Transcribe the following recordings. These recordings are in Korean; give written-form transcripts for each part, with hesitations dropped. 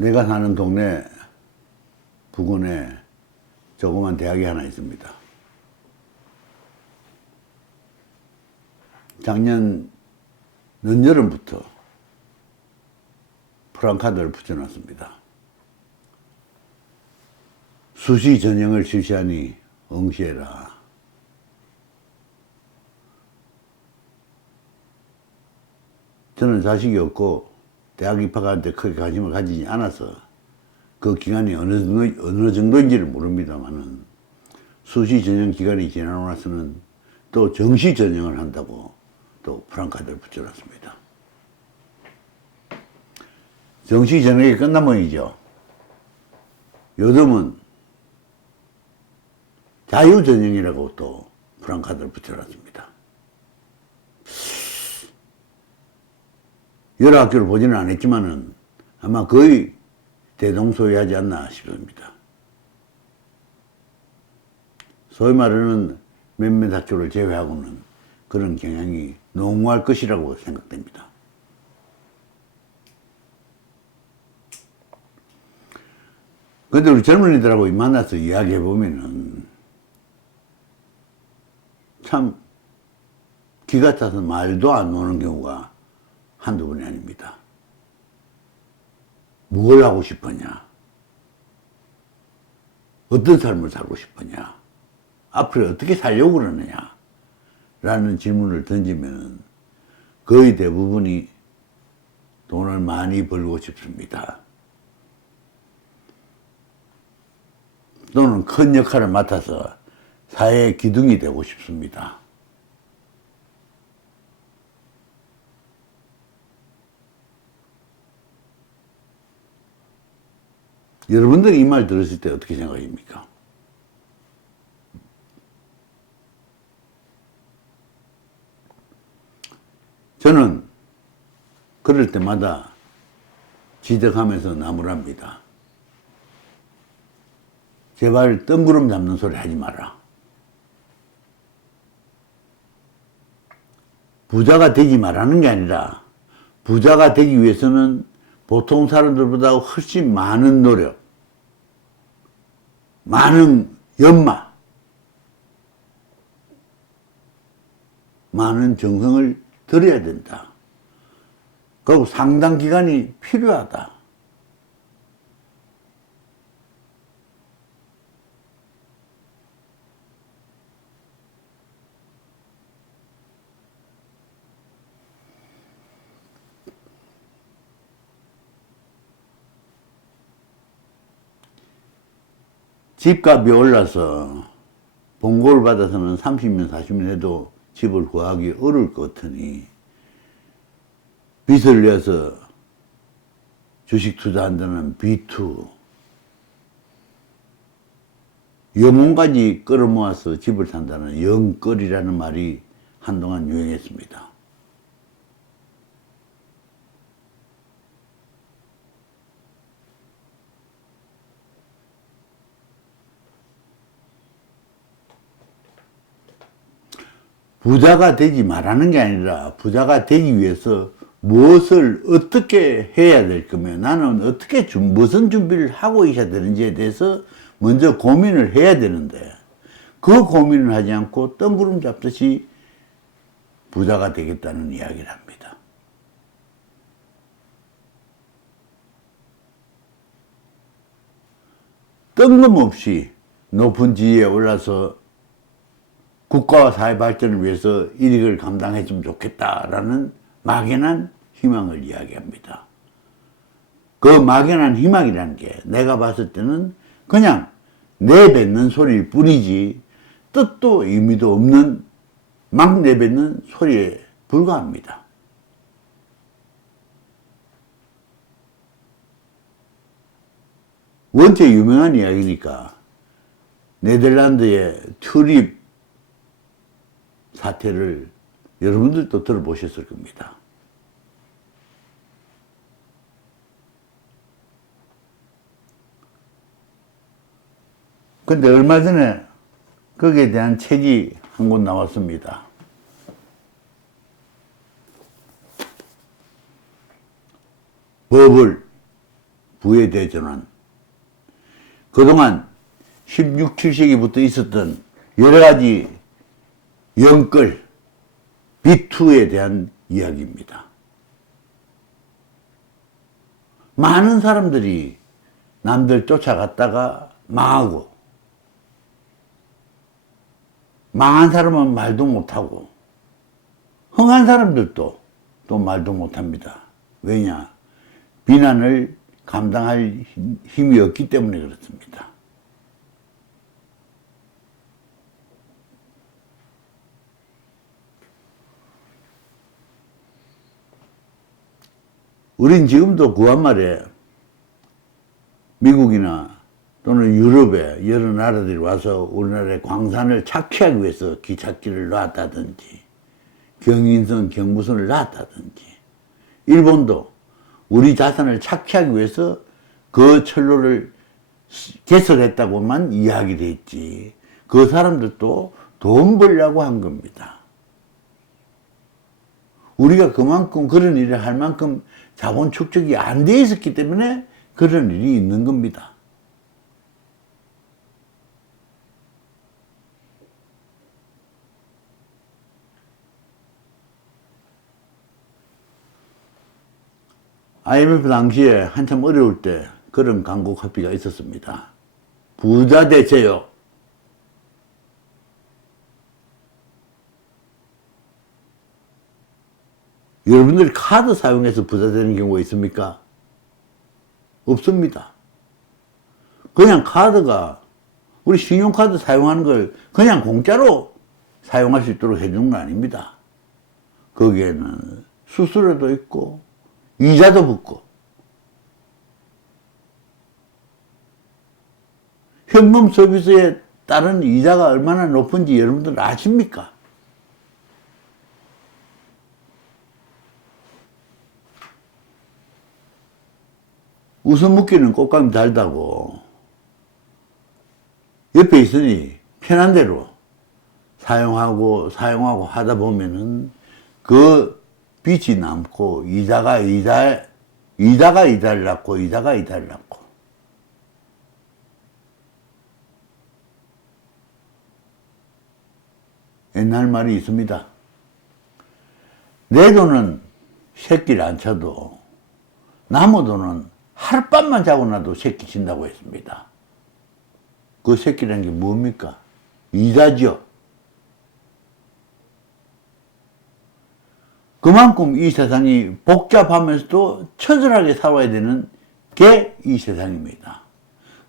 내가 사는 동네 부근에 조그만 대학이 하나 있습니다. 작년 늦여름부터 프랑카드를 붙여놨습니다. 수시 전형을 실시하니 응시해라. 저는 자식이 없고 대학 입학하는데 크게 관심을 가지지 않아서 그 기간이 어느 정도인지를 모릅니다만은 수시 전형 기간이 지나고 나서는 또 정시 전형을 한다고 또 프랑카드를 붙여놨습니다. 정시 전형이 끝나면이죠. 요즘은 자유 전형이라고 또 프랑카드를 붙여놨습니다. 여러 학교를 보지는 않았지만은 아마 거의 대동소이하지 않나 싶습니다. 소위 말하는 몇몇 학교를 제외하고는 그런 경향이 농후할 것이라고 생각됩니다. 근데 우리 젊은이들하고 만나서 이야기해 보면은 참 기가 차서 말도 안 노는 경우가 한두 번이 아닙니다. 뭘 하고 싶으냐? 어떤 삶을 살고 싶으냐? 앞으로 어떻게 살려고 그러느냐? 라는 질문을 던지면 거의 대부분이 돈을 많이 벌고 싶습니다. 또는 큰 역할을 맡아서 사회의 기둥이 되고 싶습니다. 여러분들이 이 말 들었을 때 어떻게 생각입니까? 저는 그럴 때마다 지적하면서 나무랍니다. 제발 뜬구름 잡는 소리 하지 마라. 부자가 되지 말라는 게 아니라 부자가 되기 위해서는 보통 사람들보다 훨씬 많은 노력, 많은 연마, 많은 정성을 들여야 된다. 그리고 상당 기간이 필요하다. 집값이 올라서 봉고를 받아서는 30년, 40년 해도 집을 구하기 어려울 것 같으니 빚을 내서 주식 투자한다는 B2, 영혼까지 끌어모아서 집을 산다는 영끌이라는 말이 한동안 유행했습니다. 부자가 되지 말라는 게 아니라 부자가 되기 위해서 무엇을 어떻게 해야 될 거며 나는 어떻게 무슨 준비를 하고 있어야 되는지에 대해서 먼저 고민을 해야 되는데 그 고민을 하지 않고 뜬구름 잡듯이 부자가 되겠다는 이야기를 합니다. 뜬금없이 높은 지위에 올라서 국가와 사회 발전을 위해서 이익을 감당했으면 좋겠다라는 막연한 희망을 이야기합니다. 그 막연한 희망이라는 게 내가 봤을 때는 그냥 내뱉는 소리일 뿐이지 뜻도 의미도 없는 막 내뱉는 소리에 불과합니다. 원체 유명한 이야기니까 네덜란드의 튤립 사태를 여러분들도 들어보셨을 겁니다. 근데 얼마 전에 거기에 대한 책이 한 권 나왔습니다. 법을 부의대전환, 그동안 16, 7세기부터 있었던 여러 가지 영끌, 비투에 대한 이야기입니다. 많은 사람들이 남들 쫓아갔다가 망하고, 망한 사람은 말도 못하고, 흥한 사람들도 또 말도 못합니다. 왜냐? 비난을 감당할 힘이 없기 때문에 그렇습니다. 우린 지금도 구한말에 미국이나 또는 유럽의 여러 나라들이 와서 우리나라의 광산을 착취하기 위해서 기찻길을 놨다든지 경인선, 경부선을 놨다든지, 일본도 우리 자산을 착취하기 위해서 그 철로를 개설했다고만 이야기를 했지, 그 사람들도 돈 벌려고 한 겁니다. 우리가 그만큼 그런 일을 할 만큼 자본 축적이 안 돼 있었기 때문에 그런 일이 있는 겁니다. IMF 당시에 한참 어려울 때 그런 광고 카피가 있었습니다. 부자 되세요. 여러분들이 카드 사용해서 부자 되는 경우가 있습니까? 없습니다. 그냥 카드가, 우리 신용카드 사용하는 걸 그냥 공짜로 사용할 수 있도록 해주는 건 아닙니다. 거기에는 수수료도 있고 이자도 붙고, 현금 서비스에 따른 이자가 얼마나 높은지 여러분들 아십니까? 웃음 묶이는 꽃감이 달다고 옆에 있으니 편한 대로 사용하고 하다 보면은 그 빚이 남고 이자가 이자를 낳고 이자가 이자를 낳고, 옛날 말이 있습니다. 내 돈은 새끼를 안 쳐도 남의 돈은 하룻밤만 자고 나도 새끼 친다고 했습니다. 그 새끼라는 게 뭡니까? 이자죠. 그만큼 이 세상이 복잡하면서도 처절하게 살아야 되는 게 이 세상입니다.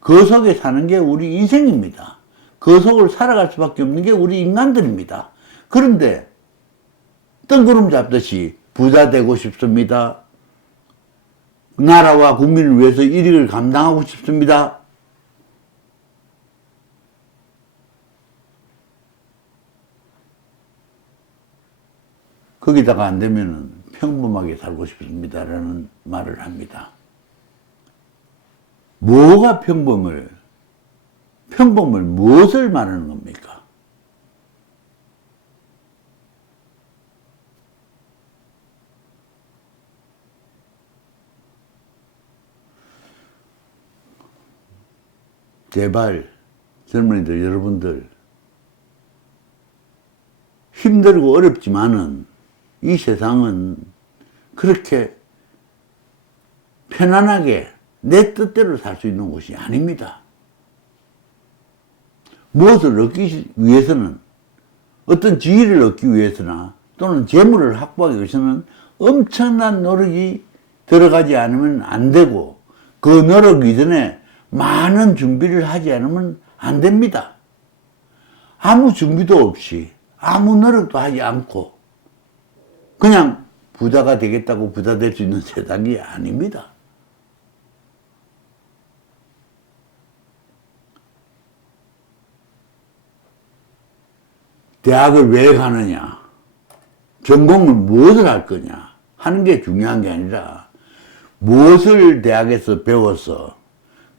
그 속에 사는 게 우리 인생입니다. 그 속을 살아갈 수밖에 없는 게 우리 인간들입니다. 그런데 뜬구름 잡듯이 부자 되고 싶습니다. 나라와 국민을 위해서 일익을 감당하고 싶습니다. 거기다가 안 되면은 평범하게 살고 싶습니다라는 말을 합니다. 뭐가 평범을 무엇을 말하는 겁니까? 제발 젊은이들 여러분들, 힘들고 어렵지만은 이 세상은 그렇게 편안하게 내 뜻대로 살 수 있는 곳이 아닙니다. 무엇을 얻기 위해서는, 어떤 지위를 얻기 위해서나 또는 재물을 확보하기 위해서는 엄청난 노력이 들어가지 않으면 안 되고, 그 노력 이전에 많은 준비를 하지 않으면 안 됩니다. 아무 준비도 없이 아무 노력도 하지 않고 그냥 부자가 되겠다고 부자 될 수 있는 세상이 아닙니다. 대학을 왜 가느냐, 전공을 무엇을 할 거냐 하는 게 중요한 게 아니라, 무엇을 대학에서 배워서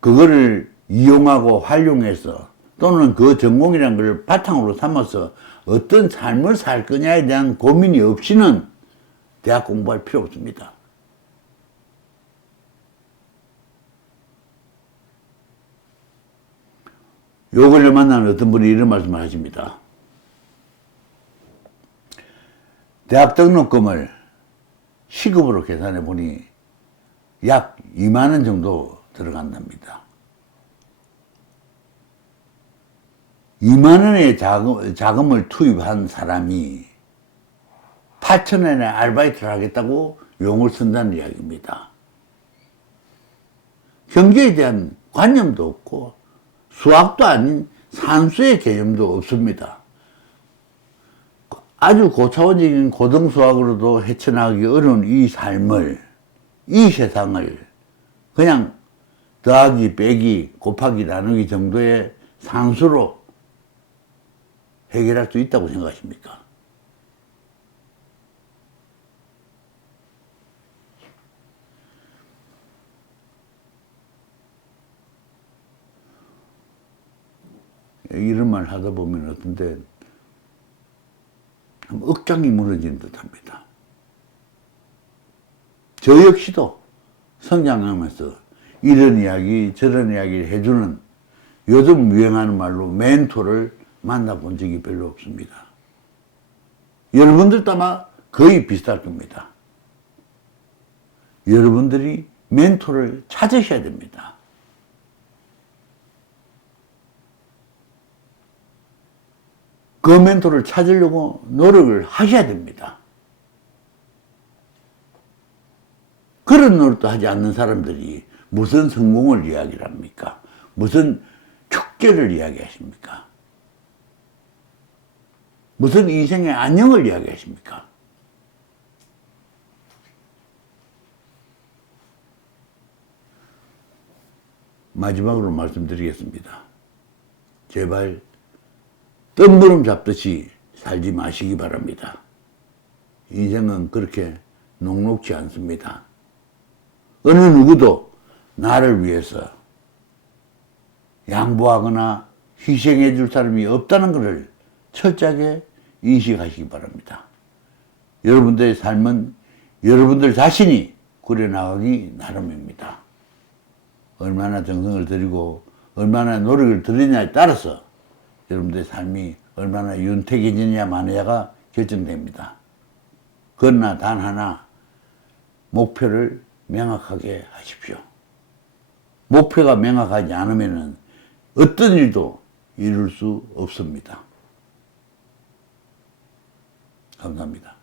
그거를 이용하고 활용해서 또는 그 전공이라는 걸 바탕으로 삼아서 어떤 삶을 살 거냐에 대한 고민이 없이는 대학 공부할 필요 없습니다. 요 근래 만나는 어떤 분이 이런 말씀을 하십니다. 대학 등록금을 시급으로 계산해 보니 약 2만 원 정도 들어간답니다. 2만 원의 자금을 투입한 사람이 8천 원의 아르바이트를 하겠다고 용을 쓴다는 이야기입니다. 경제에 대한 관념도 없고 수학도 아닌 산수의 개념도 없습니다. 아주 고차원적인 고등수학으로도 헤쳐나가기 어려운 이 삶을, 이 세상을 그냥 더하기, 빼기, 곱하기, 나누기 정도의 산수로 해결할 수 있다고 생각하십니까? 이런 말 하다 보면 어떤데 억장이 무너지는 듯합니다. 저 역시도 성장하면서 이런 이야기 저런 이야기를 해주는 요즘 유행하는 말로 멘토를 만나본 적이 별로 없습니다. 여러분들도 아마 거의 비슷할 겁니다. 여러분들이 멘토를 찾으셔야 됩니다. 그 멘토를 찾으려고 노력을 하셔야 됩니다. 그런 노력도 하지 않는 사람들이 무슨 성공을 이야기를 합니까? 무슨 축제를 이야기하십니까? 무슨 인생의 안녕을 이야기하십니까? 마지막으로 말씀드리겠습니다. 제발 뜬구름 잡듯이 살지 마시기 바랍니다. 인생은 그렇게 녹록지 않습니다. 어느 누구도 나를 위해서 양보하거나 희생해 줄 사람이 없다는 것을 철저하게 인식하시기 바랍니다. 여러분들의 삶은 여러분들 자신이 꾸려나가기 나름입니다. 얼마나 정성을 들이고 얼마나 노력을 들이냐에 따라서 여러분들의 삶이 얼마나 윤택해지느냐 마느냐가 결정됩니다. 그러나 단 하나 목표를 명확하게 하십시오. 목표가 명확하지 않으면 어떤 일도 이룰 수 없습니다. 감사합니다.